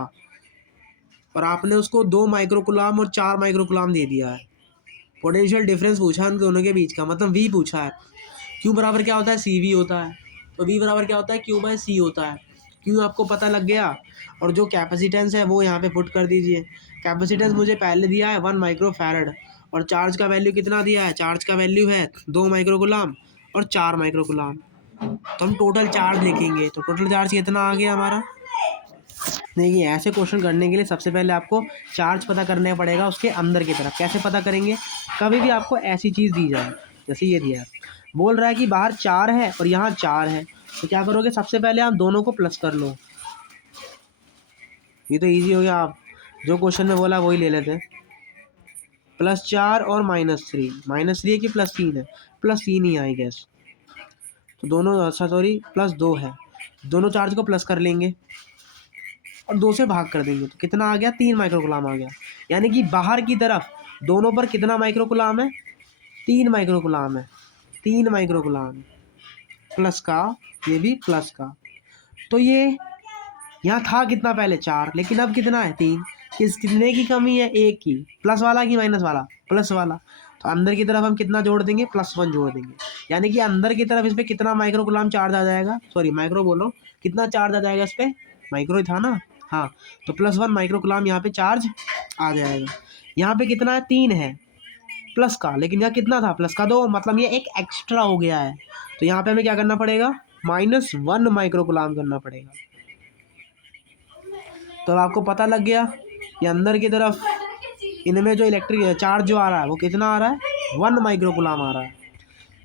और आपने उसको 2 माइक्रोकुलाम और 4 माइक्रोकुलाम दे दिया है। पोटेंशियल डिफरेंस पूछा उन दोनों के बीच का, मतलब V पूछा है। Q बराबर क्या होता है CV होता है, तो V बराबर क्या होता है Q/C होता है। Q आपको पता लग गया और जो कैपेसिटेंस है वो यहाँ पे पुट कर दीजिए। कैपेसिटेंस मुझे पहले दिया है 1 माइक्रोफैरेड और चार्ज का वैल्यू कितना दिया है, चार्ज का वैल्यू है 2 माइक्रोकुलाम और 4 माइक्रोकुलाम। तो हम टोटल चार्ज लिखेंगे, तो टोटल चार्ज कितना आ गया हमारा। देखिए ऐसे क्वेश्चन करने के लिए सबसे पहले आपको चार्ज पता करना पड़ेगा उसके अंदर की तरफ। कैसे पता करेंगे, कभी भी आपको ऐसी चीज़ दी जाए जैसे ये दिया है, बोल रहा है कि बाहर 4 है और यहाँ 4 है, तो क्या करोगे सबसे पहले आप दोनों को प्लस कर लो। ये तो इजी हो गया, आप जो क्वेश्चन में बोला वही ले लेते। +4 और -3, -3 है कि +3 है, +3 ही आई गेस। तो दोनों अच्छा सॉरी +2 है, दोनों चार्ज को प्लस कर लेंगे और 2 से भाग कर देंगे, तो कितना आ गया 3 माइक्रोकुलाम आ गया। यानी कि बाहर की तरफ दोनों पर कितना माइक्रोकुलाम है? 3 माइक्रोकुलाम है, 3 माइक्रोकुलाम प्लस का, ये भी प्लस का। तो ये यहाँ था कितना पहले 4, लेकिन अब कितना है 3। कितने की कमी है? 1 की। प्लस वाला कि माइनस वाला? प्लस वाला। तो अंदर की तरफ हम कितना जोड़ देंगे? +1 जोड़ देंगे। यानी कि अंदर की तरफ इस पर कितना माइक्रोकुलाम चार्ज आ जाएगा? सॉरी माइक्रो बोल रहा हूँ, कितना चार्ज आ जाएगा इस पर? माइक्रो ही था ना, हाँ। तो +1 माइक्रोकुलाम यहाँ पे चार्ज आ जाएगा। यहाँ पे कितना है? 3 है प्लस का, लेकिन यहाँ कितना था? प्लस का 2, मतलब ये एक एक्स्ट्रा हो गया है। तो यहाँ पे हमें क्या करना पड़ेगा? -1 माइक्रोकुलाम करना पड़ेगा। तो आपको पता लग गया कि अंदर की तरफ इनमें जो इलेक्ट्रिक चार्ज जो आ रहा है वो कितना आ रहा है? 1 माइक्रोकुलाम आ रहा है।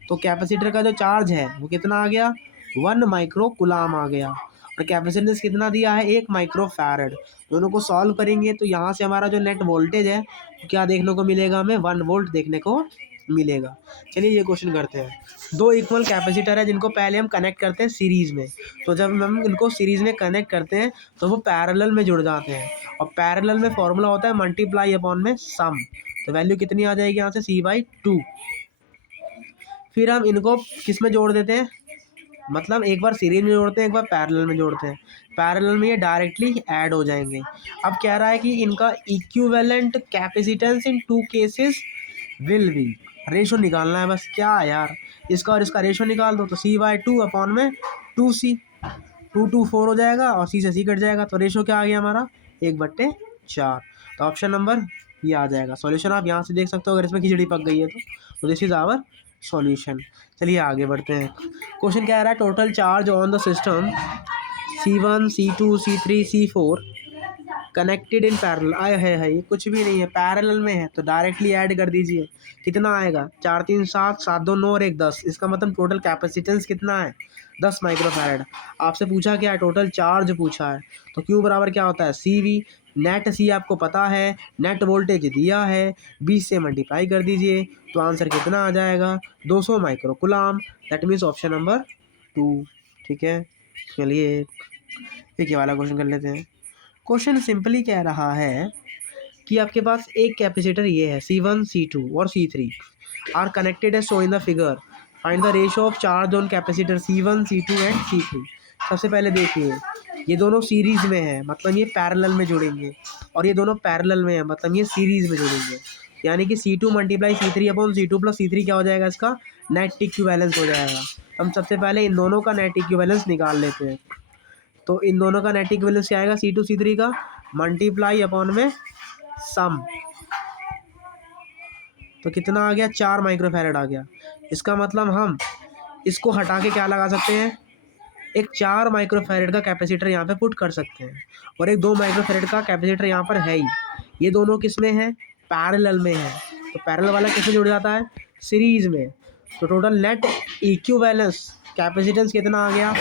तो कैपेसिटर का जो चार्ज है वो कितना आ गया? 1 माइक्रोकुलाम आ गया। और कैपेसिटेंस कितना दिया है? 1 माइक्रोफैरड। दोनों को सॉल्व करेंगे तो यहाँ से हमारा जो नेट वोल्टेज है क्या देखने को मिलेगा? हमें 1 वोल्ट देखने को मिलेगा। चलिए ये क्वेश्चन करते हैं। 2 इक्वल कैपेसिटर है जिनको पहले हम कनेक्ट करते हैं सीरीज़ में। तो जब हम इनको सीरीज़ में कनेक्ट करते हैं तो वो पैरेलल में जुड़ जाते हैं, और पैरेलल में फॉर्मूला होता है मल्टीप्लाई अपॉन में सम। तो वैल्यू कितनी आ जाएगी यहाँ से? C/2। फिर हम इनको किस में जोड़ देते हैं? मतलब एक बार सीरीज में जोड़ते हैं, एक बार पैरेलल में जोड़ते हैं। पैरेलल में ये डायरेक्टली ऐड हो जाएंगे। अब कह रहा है कि इनका equivalent capacitance in 2 cases will be. Ratio निकालना है बस, क्या है यार, इसका और इसका रेशो निकाल दो। तो C/2 अपॉन में 2C, 2 2 4 हो जाएगा और C से C कट जाएगा। तो रेशो क्या आ गया हमारा? 1/4। तो ऑप्शन नंबर ये आ जाएगा। सॉल्यूशन आप यहाँ से देख सकते हो, अगर इसमें खिचड़ी पक गई है तो दिस इज आवर सॉल्यूशन। चलिए आगे बढ़ते हैं। क्वेश्चन क्या आ रहा है? Total charge on the system C1 C2 C3 C4 connected in parallel. आए है ये कुछ भी नहीं है, पैरेलल में है तो डायरेक्टली ऐड कर दीजिए। कितना आएगा? 4 3 7 7 2 9 और 1 10। इसका मतलब टोटल कैपेसिटेंस कितना है? 10 माइक्रोफैरड। आपसे पूछा क्या है? टोटल चार्ज पूछा है। तो Q बराबर क्या होता है? CV। नेट C आपको पता है, नेट वोल्टेज दिया है, 20 से मल्टीप्लाई कर दीजिए तो आंसर कितना आ जाएगा? 200 microcoulomb. That means option number 2। ठीक है, चलिए एक ये वाला क्वेश्चन कर लेते हैं। क्वेश्चन सिंपली कह रहा है कि आपके पास एक कैपेसिटर ये है C1 C2 और C3 आर कनेक्टेड है so in the figure. Find the ratio of charge on capacitor C1 C2 and C3। सबसे पहले देखिए, ये दोनों सीरीज में है, मतलब ये पैरेलल में जुड़ेंगे, और ये दोनों पैरेलल में है, मतलब ये सीरीज में जुड़ेंगे। यानी कि C2 multiply C3 upon C2 plus C3 क्या हो जाएगा? इसका नेट इक्विवेलेंस हो जाएगा। हम सबसे पहले इन दोनों का नेट इक्विवेलेंस निकाल लेते हैं। तो इन दोनों का नेट इक्विवेलेंस क्या आएगा? C2 C3 का मल्टीप्लाई अपॉन में सम। तो कितना आ गया? 4 माइक्रोफैरड आ गया। इसका मतलब हम इसको हटा के क्या लगा सकते हैं? एक 4 माइक्रोफैरड का कैपेसिटर यहाँ पे पुट कर सकते हैं, और एक 2 माइक्रोफैरड का कैपेसिटर यहाँ पर है ही। ये दोनों किस में है? पैरेलल में है। तो पैरेलल वाला कैसे जुड़ जाता है? सीरीज में। तो टोटल नेट इक्विवेलेंस कैपेसिटेंस कितना आ गया?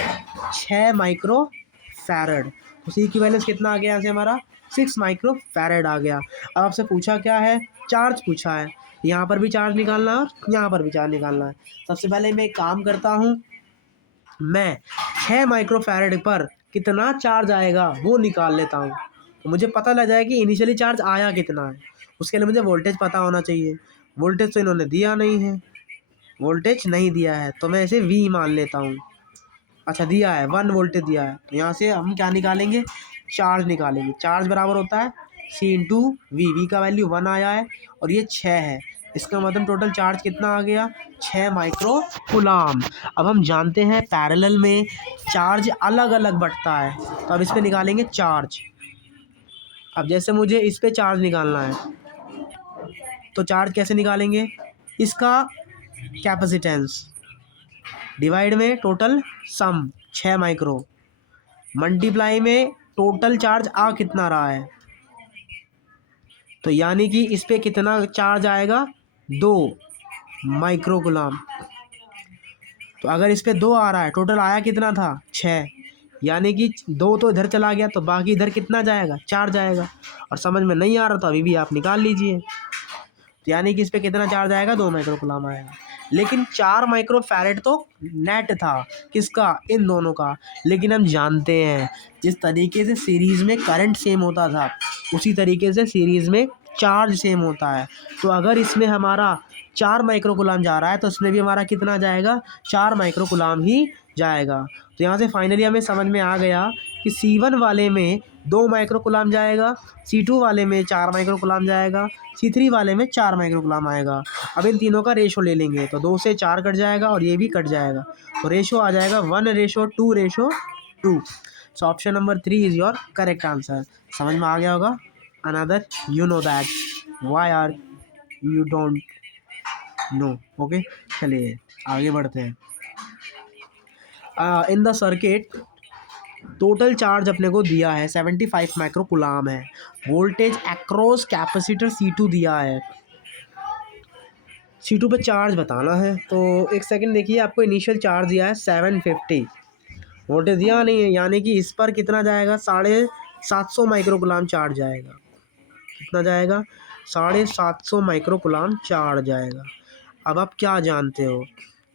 6 माइक्रोफैरड। तो सी इक्विवेलेंस कितना आ गया यहाँ से हमारा? 6 माइक्रोफैरड आ गया। अब आपसे पूछा क्या है? चार्ज पूछा है। यहाँ पर भी चार्ज निकालना है, यहाँ पर भी चार्ज निकालना है। सबसे पहले मैं एक काम करता हूँ, मैं 6 माइक्रोफैरड पर कितना चार्ज आएगा वो निकाल लेता हूँ। तो मुझे पता लग जाए कि इनिशियली चार्ज आया कितना है। उसके लिए मुझे वोल्टेज पता होना चाहिए। वोल्टेज तो इन्होंने दिया नहीं है, वोल्टेज नहीं दिया है, तो मैं इसे V मान लेता हूँ। अच्छा दिया है, 1 वोल्टेज दिया है, तो यहाँ से हम क्या निकालेंगे? चार्ज निकालेंगे। चार्ज बराबर होता है C इंटू V। V का वैल्यू 1 आया है और ये 6 है। इसका मतलब टोटल चार्ज कितना आ गया? 6 माइक्रोकुलाम। अब हम जानते हैं पैरेलल में चार्ज अलग अलग बढ़ता है, तो अब इस पे निकालेंगे चार्ज। अब जैसे मुझे इस पे चार्ज निकालना है, तो चार्ज कैसे निकालेंगे? इसका कैपेसिटेंस डिवाइड में टोटल सम 6 माइक्रो, मल्टीप्लाई में टोटल चार्ज आ कितना रहा है, तो यानी कि इस पे कितना चार्ज आएगा? 2 माइक्रोकुलाम। तो अगर इस पे 2 आ रहा है, टोटल आया कितना था? 6, यानी कि 2 तो इधर चला गया, तो बाकी इधर कितना जाएगा? 4 जाएगा। और समझ में नहीं आ रहा तो अभी भी आप निकाल लीजिए। तो यानी कि इस पे कितना चार्ज आएगा? 2 माइक्रोकुलाम आएगा। लेकिन 4 माइक्रोफैरड तो नेट था, किसका? इन दोनों का। लेकिन हम जानते हैं जिस तरीके से सीरीज़ में करंट सेम होता था, उसी तरीके से सीरीज़ में चार्ज सेम होता है। तो अगर इसमें हमारा 4 माइक्रोकुलाम जा रहा है तो इसमें भी हमारा कितना जाएगा, 4 माइक्रोकुलाम ही जाएगा। तो यहाँ से फाइनली हमें समझ में आ गया कि C1 वाले में 2 माइक्रोकुलाम जाएगा, C2 वाले में 4 माइक्रोकुलाम जाएगा, C3 वाले में 4 माइक्रोकुलाम आएगा। अब इन तीनों का रेशो ले लेंगे तो 2 से 4 कट जाएगा और ये भी कट जाएगा, तो रेशो आ जाएगा 1:2:2। So option number 3 is your correct answer. समझ में आ गया होगा। Another you know that why are you don't know. Okay, चलिए आगे बढ़ते हैं। In the circuit total charge अपने को दिया है 75 माइक्रोकुलाम है। वोल्टेज अक्रॉस कैपेसिटर C2 दिया है। C2 पे चार्ज बताना है, तो एक सेकंड देखिए, आपको इनिशियल चार्ज दिया है 750 वोल्टेज दिया नहीं है, यानी कि इस पर कितना जाएगा, 750 माइक्रोकुलाम चार्ज जाएगा। कितना जाएगा, 750 माइक्रोकुलाम चार्ज जाएगा। अब आप क्या जानते हो,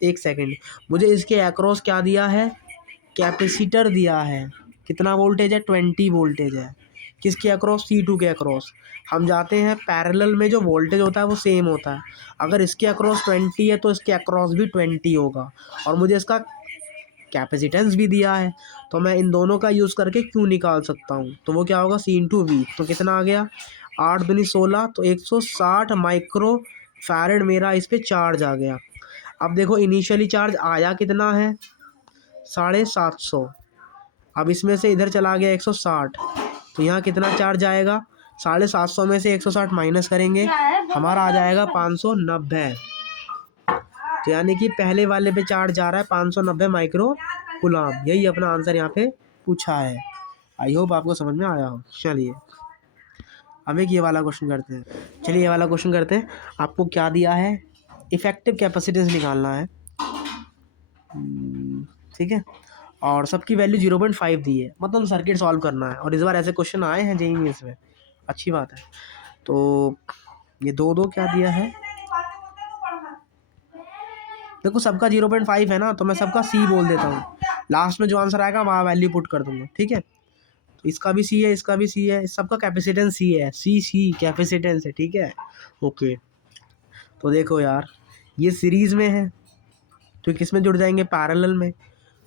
एक सेकंड, मुझे इसके अक्रॉस क्या दिया है, कैपेसिटर दिया है। कितना वोल्टेज है, 20 वोल्टेज है। किसके अक्रॉस, C2 के अक्रॉस। हम जाते हैं पैरेलल में, जो वोल्टेज होता है वो सेम होता है। अगर इसके अक्रॉस 20 है तो इसके अक्रॉस भी 20 होगा, और मुझे इसका कैपेसिटेंस भी दिया है, तो मैं इन दोनों का यूज़ करके क्यों निकाल सकता हूँ, तो वो क्या होगा, C/V। तो कितना आ गया, 8 दूनी 16, तो 160 माइक्रो फैरेड मेरा इस पर चार्ज आ गया। अब देखो इनिशियली चार्ज आया कितना है, 750। अब इसमें से इधर चला गया 160, तो यहाँ कितना चार्ज आएगा, 750 में से 160 माइनस करेंगे, हमारा आ जाएगा 590। तो यानी कि पहले वाले पे चार्ज जा रहा है 590 माइक्रो कुलाम। यही अपना आंसर यहाँ पे पूछा है। आई होप आपको समझ में आया हो। चलिए अब एक ये वाला क्वेश्चन करते हैं। चलिए ये वाला क्वेश्चन करते हैं। आपको क्या दिया है, इफेक्टिव कैपेसिटेंस निकालना है, ठीक है, और सबकी वैल्यू 0.5 दी है, मतलब सर्किट सॉल्व करना है। और इस बार ऐसे क्वेश्चन आए हैं जेईई में, इसमें अच्छी बात है। तो ये दो क्या दिया है, देखो सबका 0.5 है ना, तो मैं सबका C बोल देता हूँ, लास्ट में जो आंसर आएगा वहाँ वैल्यू पुट कर दूंगा, ठीक है। तो इसका भी C है, इसका भी C है, सबका कैपेसिटेंस C है, C कैपेसिटेंस है, ठीक है। ओके, तो देखो यार, ये सीरीज़ में है तो किस में जुड़ जाएंगे, पैरेलल में।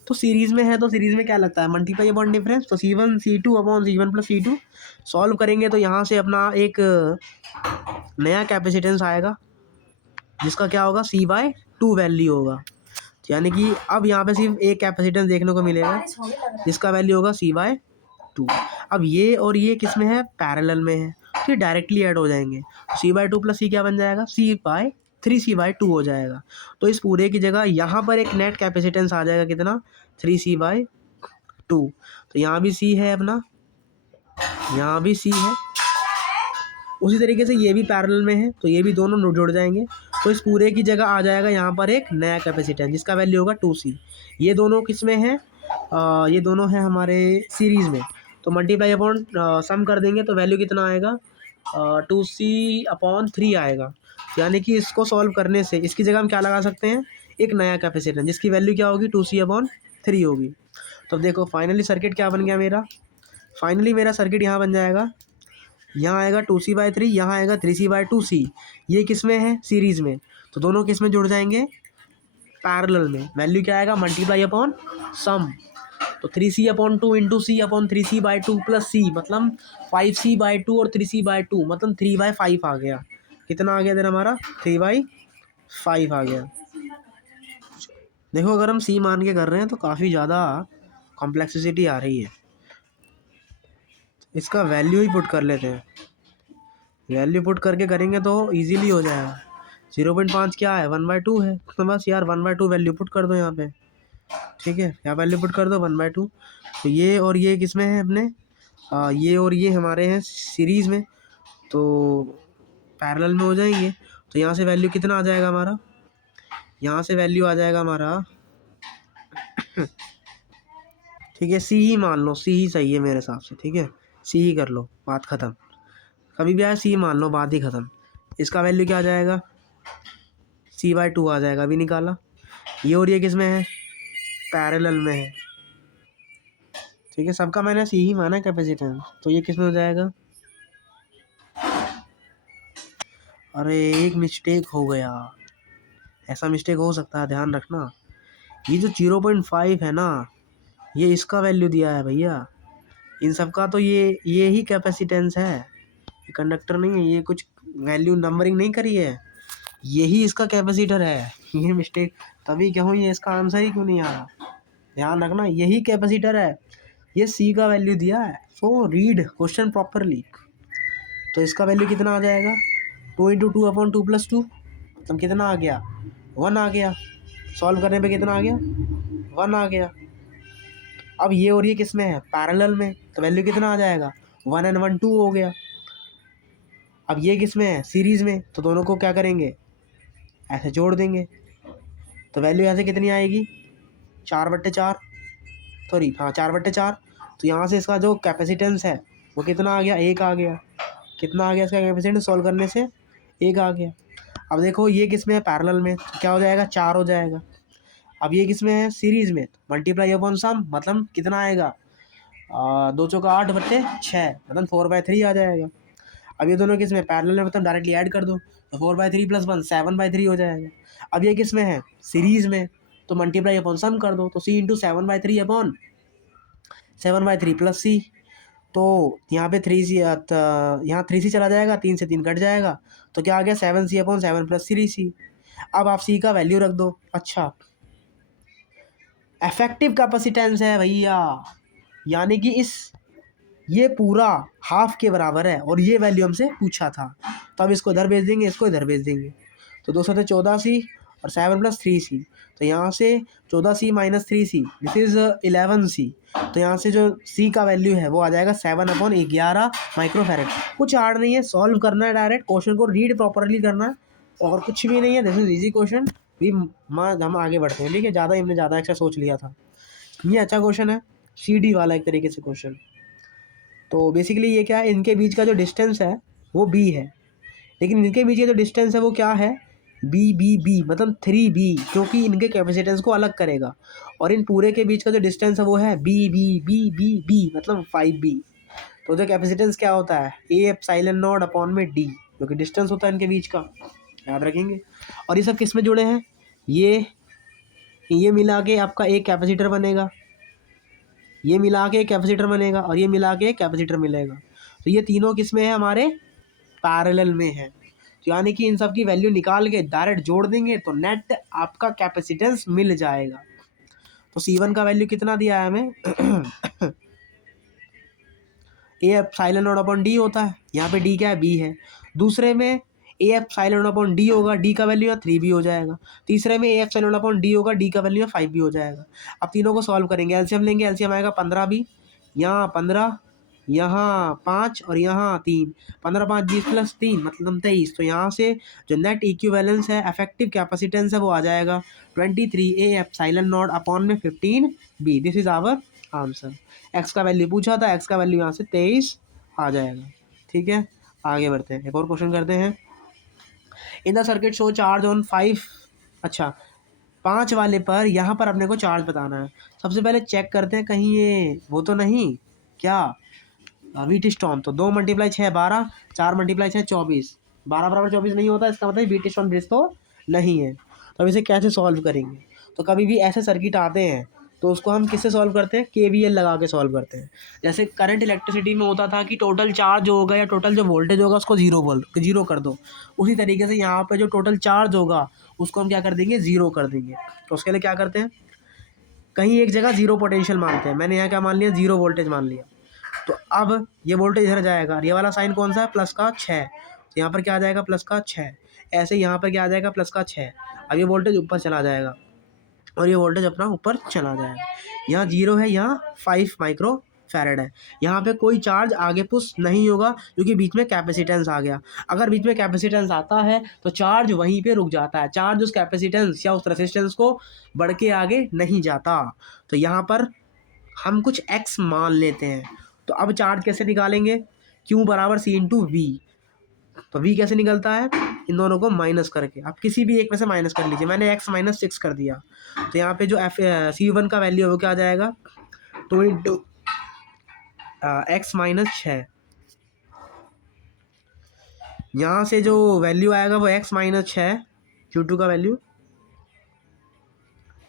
तो सीरीज़ में है तो सीरीज़ में क्या लगता है, मल्टीप्लाई अपॉन डिफरेंस, तो C1 C2 upon C1 plus C2 solve करेंगे तो यहाँ से अपना एक नया कैपेसिटेंस आएगा, जिसका क्या होगा, C/2 वैल्यू होगा। यानी कि अब यहाँ पे सिर्फ एक कैपेसिटेंस देखने को मिलेगा, जिसका वैल्यू होगा C/2। अब ये और ये किस में है, पैरेलल में है, तो ये डायरेक्टली ऐड हो जाएंगे। C/2 प्लस C क्या बन जाएगा, C/3C/2 हो जाएगा। तो इस पूरे की जगह यहाँ पर एक नेट कैपेसिटेंस आ जाएगा, कितना, 3C/2। तो यहाँ भी C है अपना, यहाँ भी C है, उसी तरीके से ये भी पैरेलल में है, तो ये भी दोनों जुड़ जाएंगे। तो इस पूरे की जगह आ जाएगा यहाँ पर एक नया कैपेसिटेंस, जिसका वैल्यू होगा 2C। ये दोनों किस में है, ये दोनों हैं हमारे सीरीज़ में, तो मल्टीप्लाई अपॉन सम कर देंगे तो वैल्यू कितना आएगा, 2C/3 आएगा। यानी कि इसको सॉल्व करने से इसकी जगह हम क्या लगा सकते हैं, एक नया कैपेसिटेंस, जिसकी वैल्यू क्या होगी, 2C/3 होगी। तो देखो फाइनली सर्किट क्या बन गया मेरा, फाइनली मेरा सर्किट यहाँ बन जाएगा, यहाँ आएगा 2C/3, यहाँ आएगा 3C/2C। ये किस में है, सीरीज़ में, तो दोनों किस में जुड़ जाएंगे, पैरेलल में। वैल्यू क्या आएगा, मल्टीप्लाई अपॉन सम, तो 3C/2 into C/3C/2 plus C, मतलब 5C/2 और 3C/2 मतलब 3/5 आ गया। कितना आ गया इधर हमारा, 3/5 आ गया। देखो अगर हम C मान के कर रहे हैं तो काफ़ी ज़्यादा कॉम्प्लेक्सिटी आ रही है, इसका वैल्यू ही पुट कर लेते हैं। वैल्यू पुट करके करेंगे तो इजीली हो जाएगा। 0.5 क्या है, 1/2 है, तो बस यार 1/2 वैल्यू पुट कर दो यहाँ पे, ठीक है, यहाँ वैल्यू पुट कर दो 1/2। तो ये और ये किस में है अपने, ये और ये हमारे हैं सीरीज़ में, तो पैरेलल में हो जाएंगे। तो यहाँ से वैल्यू कितना आ जाएगा हमारा, यहाँ से वैल्यू आ जाएगा हमारा ठीक है, C ही मान लो, C ही सही है मेरे हिसाब से, ठीक है, C ही कर लो, बात ख़त्म। कभी भी आया C मान लो, बात ही ख़त्म। इसका वैल्यू क्या आ जाएगा, C/2 आ जाएगा, अभी निकाला। ये और ये किस में है, पैरेलल में है, ठीक है, सबका मैंने C ही माना कैपेसिटेंस, तो ये किस में हो जाएगा, अरे एक मिस्टेक हो गया, ऐसा मिस्टेक हो सकता है, ध्यान रखना। ये जो 0.5 है ना, ये इसका वैल्यू दिया है भैया, इन सब का तो ये ही कैपेसिटेंस है, ये कंडक्टर नहीं है, ये कुछ वैल्यू नंबरिंग नहीं करी है, यही इसका कैपेसिटर है। ये मिस्टेक, तभी कहूँ ये इसका आंसर ही क्यों नहीं आ रहा। ध्यान रखना, यही कैपेसिटर है, ये सी का वैल्यू दिया है। So read question properly. तो इसका वैल्यू कितना आ जाएगा, 2 × 2/2 मतलब कितना आ गया, 1 आ गया। सॉल्व करने पे कितना आ गया, 1 आ गया। अब ये और ये किस में है, पैरेलल में, तो वैल्यू कितना आ जाएगा, 1 and 1 2 हो गया। अब ये किस में है, सीरीज में, तो दोनों को क्या करेंगे, ऐसे जोड़ देंगे, तो वैल्यू ऐसे कितनी आएगी, 4/4, सॉरी हाँ 4/4। तो यहाँ से इसका जो कैपेसिटेंस है वो कितना आ गया, 1 आ गया। कितना आ गया इसका कैपेसिटेंस, सॉल्व करने से 1 आ गया। अब देखो ये किस में है, पैरेलल में, तो क्या हो जाएगा, 4 हो जाएगा। अब ये किस में है, सीरीज में, मल्टीप्लाई अपॉन सम, मतलब कितना आएगा, 2 चौका 8/6, मतलब 4/3 आ जाएगा। अब ये दोनों किस में, पैरेलल में, मतलब डायरेक्टली ऐड कर दो, तो 4/3 + 1 7/3 हो जाएगा। अब ये किस में है, सीरीज में, तो मल्टीप्लाई अपॉन सम कर दो, तो C × 7/3 अपॉन 7/3 + C। तो यहाँ पे 3C, यहाँ 3C चला जाएगा, 3 से 3 कट जाएगा, तो क्या आ गया, 7C अपॉन 7 + 3C। अब आप C का वैल्यू रख दो। अच्छा, इफेक्टिव कैपेसिटेंस है भैया, यानी कि ये पूरा हाफ के बराबर है, और ये वैल्यू हमसे पूछा था, तो अब इसको इधर भेज देंगे, इसको इधर भेज देंगे। तो 2 से 14C और 7 + 3C, तो यहाँ से 14C - 3C, this is 11C। तो यहाँ से जो C का वैल्यू है वो आ जाएगा 7/11 माइक्रोफैरड। कुछ हार्ड नहीं है, सॉल्व करना है, डायरेक्ट क्वेश्चन को रीड प्रॉपरली करना है, और कुछ भी नहीं है। दिस इज ईजी क्वेश्चन भी। हम आगे बढ़ते हैं, ठीक है, हमने ज़्यादा एक्स्ट्रा सोच लिया था। ये अच्छा क्वेश्चन है, CD वाला एक तरीके से क्वेश्चन। तो बेसिकली ये क्या है, इनके बीच का जो डिस्टेंस है वो B है, लेकिन इनके बीच का जो डिस्टेंस है वो क्या है, B मतलब 3B, क्योंकि इनके कैपेसिटेंस को अलग करेगा। और इन पूरे के बीच का जो डिस्टेंस है वो है B मतलब 5B। तो जो कैपेसिटेंस क्या होता है, A ε0/D, जो कि डिस्टेंस होता है इनके बीच का, याद रखेंगे। और ये सब किस में जुड़े हैं, ये मिला के आपका एक कैपेसिटर बनेगा, ये मिला के एक कैपेसिटर बनेगा, और ये मिला के एक कैपेसिटर मिलेगा। तो ये तीनों किस में है, हमारे पैरेलल में है। तो यानी कि इन सब की वैल्यू निकाल के डायरेक्ट जोड़ देंगे तो नेट आपका कैपेसिटेंस मिल जाएगा। तो C1 का वैल्यू कितना दिया है हमें A ε0/D होता है, यहाँ पे D क्या है, B है। दूसरे में A ε0/D होगा, D का वैल्यू यहाँ 3B हो जाएगा। तीसरे में A ε0/D होगा, D का वैल्यू यहाँ 5B हो जाएगा। अब तीनों को सॉल्व करेंगे, एलसीएम लेंगे, एलसीएम आएगा 15B, यहाँ 15, यहाँ 5 और यहाँ 3, 15 5 20 + 3 मतलब 23। तो यहाँ से जो नेट इक्विवेलेंस है, इफेक्टिव कैपेसिटेंस है, वो आ जाएगा 23A ε0/15B। This is our answer. X का वैल्यू पूछा था, एक्स का वैल्यू यहाँ से 23 आ जाएगा। ठीक है, आगे बढ़ते हैं, एक और क्वेश्चन करते हैं। In the circuit show charge on 5, अच्छा 5 वाले पर यहाँ पर अपने को चार्ज बताना है। सबसे पहले चेक करते हैं कहीं ये वो तो नहीं, क्या वीट स्टोन, तो 2 × 6 12, 4 × 6 24, 12 = 24 नहीं होता, इसका मतलब वीट स्टोन ब्रिज तो नहीं है। तो अब इसे कैसे सॉल्व करेंगे, तो कभी भी ऐसे सर्किट आते हैं तो उसको हम किससे सॉल्व करते हैं, KVL लगा के सॉल्व करते हैं। जैसे करंट इलेक्ट्रिसिटी में होता था कि टोटल चार्ज जो होगा या टोटल जो वोल्टेज होगा उसको जीरो कर दो, उसी तरीके से यहाँ पे जो टोटल चार्ज होगा उसको हम क्या कर देंगे, जीरो कर देंगे। तो उसके लिए क्या करते हैं, कहीं एक जगह जीरो पोटेंशियल मानते हैं, मैंने यहाँ क्या मान लिया, जीरो वोल्टेज मान लिया। तो अब ये वोल्टेज इधर जाएगा, ये वाला साइन कौन सा है, +6, तो यहाँ पर क्या आ जाएगा, +6। ऐसे यहाँ पर क्या आ जाएगा, +6। अब ये वोल्टेज ऊपर चला जाएगा और ये वोल्टेज अपना ऊपर चला जाएगा। यहाँ 0 है, यहाँ 5 माइक्रो फैरेड है, यहाँ पे कोई चार्ज आगे पुश नहीं होगा क्योंकि बीच में कैपेसिटेंस आ गया। अगर बीच में कैपेसिटेंस आता है तो चार्ज वहीं पे रुक जाता है, चार्ज उस कैपेसिटेंस या उस रेसिस्टेंस को बढ़ के आगे नहीं जाता। तो यहाँ पर हम कुछ x मान लेते हैं। तो अब चार्ज कैसे निकालेंगे, Q = C × V। तो V कैसे निकलता है, इन दोनों को माइनस करके, आप किसी भी एक में से माइनस कर लीजिए, मैंने x - 6 कर दिया। तो यहाँ पे जो C1 का वैल्यू है वो क्या आ जाएगा, 2 × x - 6, यहाँ से जो वैल्यू आएगा वो x माइनस 6 Q2 का वैल्यू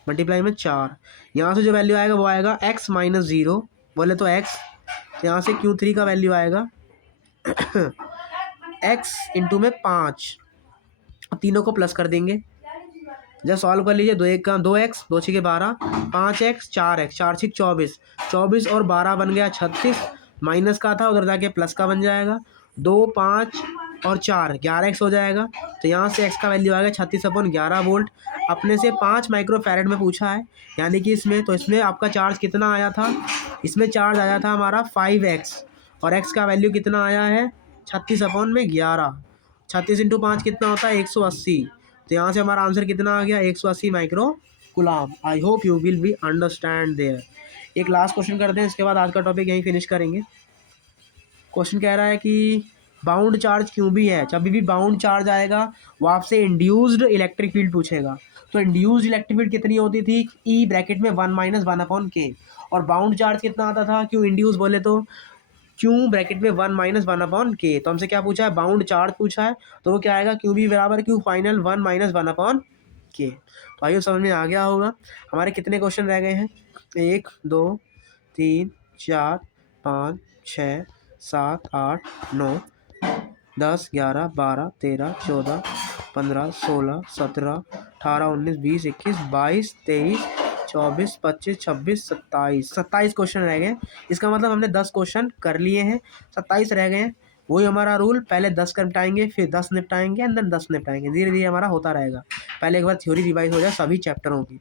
मल्टीप्लाई में 4। यहाँ से जो वैल्यू आएगा वो आएगा x माइनस 0, बोले तो x। तो यहाँ से Q3 का वैल्यू आएगा x इंटू में 5, तीनों को प्लस कर देंगे। जब सॉल्व कर लीजिए, 2x 2 6 12, 5x 4x 4 6 24, 24 और 12 बन गया 36, माइनस का था उधर जाके प्लस का बन जाएगा। 2 5 और 4 11x हो जाएगा। तो यहाँ से x का वैल्यू आ गया 36/11 वोल्ट। अपने से 5 माइक्रो फैरेड में पूछा है, यानी कि इसमें, तो इसमें आपका चार्ज कितना आया था, इसमें चार्ज आया था हमारा 5x, और x का वैल्यू कितना आया है 36/11। 36 इंटू 5 कितना होता है 180। तो यहाँ से हमारा आंसर कितना आ गया 180 micro coulomb. I hope you will be understand there. एक लास्ट क्वेश्चन करते हैं, इसके बाद आज का टॉपिक यहीं फिनिश करेंगे। क्वेश्चन कह रहा है कि बाउंड चार्ज क्यों भी है, जब भी बाउंड चार्ज आएगा वो आपसे इंड्यूस्ड इलेक्ट्रिक फील्ड पूछेगा। तो इंड्यूस्ड इलेक्ट्रिक फील्ड कितनी होती थी, ई ब्रैकेट में 1 माइनस 1/k, और बाउंड चार्ज कितना आता था, क्यों इंड्यूस बोले तो क्यू ब्रैकेट में 1 माइनस 1/k। तो हमसे क्या पूछा है, बाउंड चार्ज पूछा है, तो वो क्या आएगा, क्यू बी बराबर क्यू फाइनल 1 माइनस 1/k। तो आइए समझ में आ गया होगा। हमारे कितने क्वेश्चन रह गए हैं, 1 2 3 4 5 6 7 8 9 10 11 12 13 14 15 16 17 18 19 20 21 22 23 24 25 26 27 क्वेश्चन रह गए। इसका मतलब हमने 10 क्वेश्चन कर लिए हैं, 27 रह गए हैं। वही हमारा रूल, पहले 10 निपटाएंगे, फिर 10 निपटाएंगे, अंदर 10 निपटाएंगे, धीरे धीरे हमारा होता रहेगा। पहले एक बार थ्योरी रिवाइज हो जाए सभी चैप्टरों की।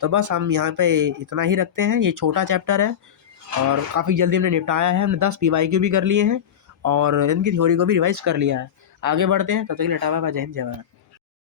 तो बस हम यहाँ पे इतना ही रखते हैं। ये छोटा चैप्टर है और काफ़ी जल्दी हमने निपटाया है। हमने 10 PYQ भी कर लिए हैं और इनकी थ्योरी को भी रिवाइज कर लिया है। आगे बढ़ते हैं, तब तक के लिए टाटा बाय बाय, जय हिंद जय भारत।